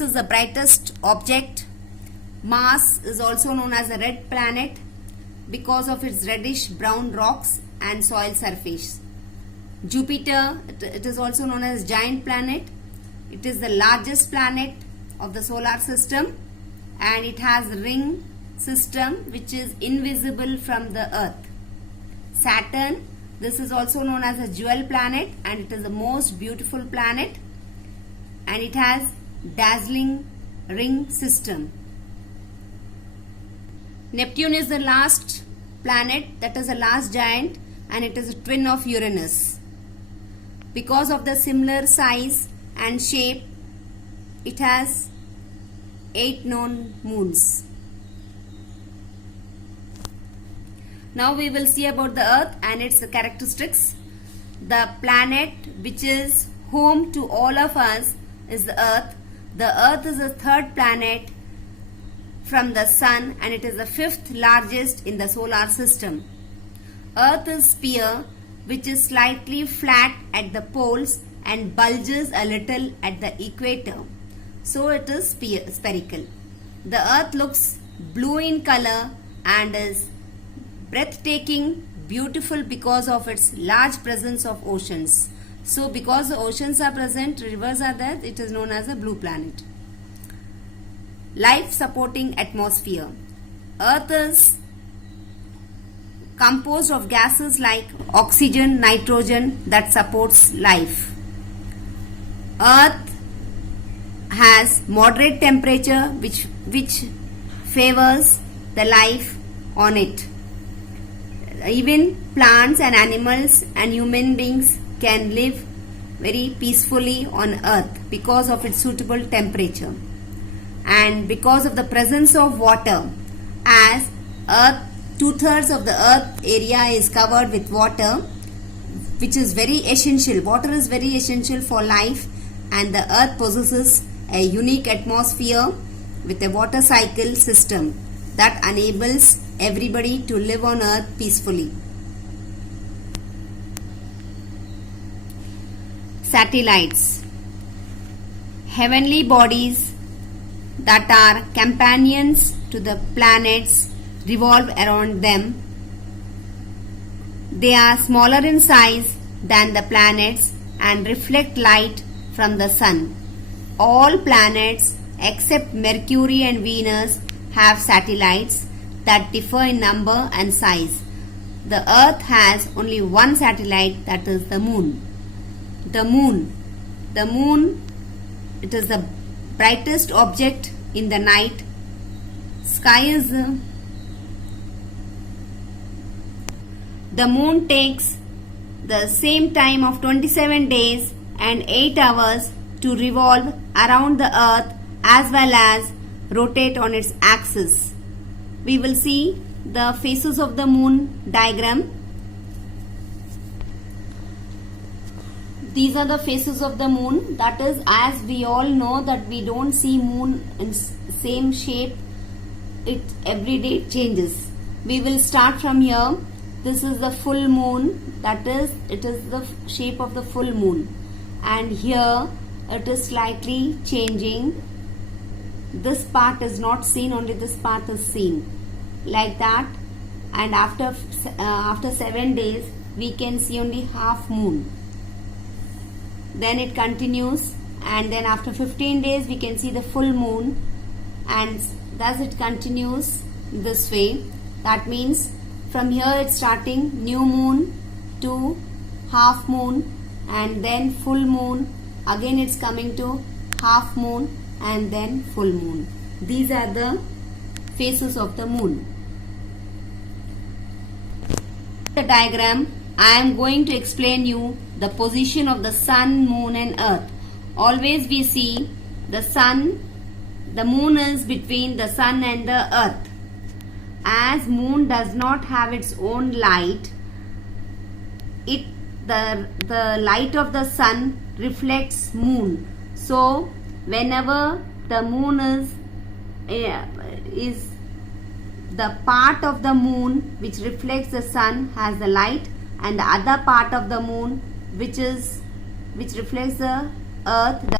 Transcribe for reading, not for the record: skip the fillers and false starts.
Is the brightest object. Mars is also known as a red planet because of its reddish brown rocks and soil surface. Jupiter, it is also known as giant planet. It is the largest planet of the solar system and it has a ring system which is invisible from the Earth. Saturn, this is also known as a jewel planet and it is the most beautiful planet and it has dazzling ring system. Neptune is the last planet, that is the last giant, and it is a twin of Uranus. Because of the similar size and shape, it has 8 known moons. Now we will see about the Earth and its characteristics. The planet which is home to all of us is the Earth. The Earth is the third planet from the Sun and it is the fifth largest in the solar system. Earth is sphere which is slightly flat at the poles and bulges a little at the equator. So it is spherical. The Earth looks blue in color and is breathtaking, beautiful because of its large presence of oceans. So because the oceans are present, rivers are there, it is known as a blue planet. Life supporting atmosphere. Earth is composed of gases like oxygen, nitrogen that supports life. Earth has moderate temperature which favors the life on it. Even plants and animals and human beings can live very peacefully on Earth because of its suitable temperature and because of the presence of water. As Earth, 2/3 of the Earth area is covered with water, which is very essential. Water is very essential for life and the Earth possesses a unique atmosphere with a water cycle system that enables everybody to live on Earth peacefully. Satellites. Heavenly bodies that are companions to the planets revolve around them. They are smaller in size than the planets and reflect light from the sun. All planets except Mercury and Venus have satellites that differ in number and size. The Earth has only one satellite, that is the Moon. The moon, it is the brightest object in the night sky. The moon takes the same time of 27 days and 8 hours to revolve around the Earth as well as rotate on its axis. We will see the phases of the moon diagram. These are the phases of the moon. That is, as we all know that we don't see moon in same shape. It every day changes. We will start from here. This is the full moon. That is, it is the shape of the full moon. And here it is slightly changing. This part is not seen, only this part is seen. Like that. And after 7 days, we can see only half moon. Then it continues and then after 15 days we can see the full moon and thus it continues this way. That means from here it's starting new moon to half moon and then full moon. Again it's coming to half moon and then full moon. These are the phases of the moon. The diagram, I am going to explain you the position of the sun, moon and earth. Always we see the sun, the moon is between the sun and the earth. As moon does not have its own light, the light of the sun reflects moon. So whenever the moon is the part of the moon which reflects the sun has the light and the other part of the moon which reflects the earth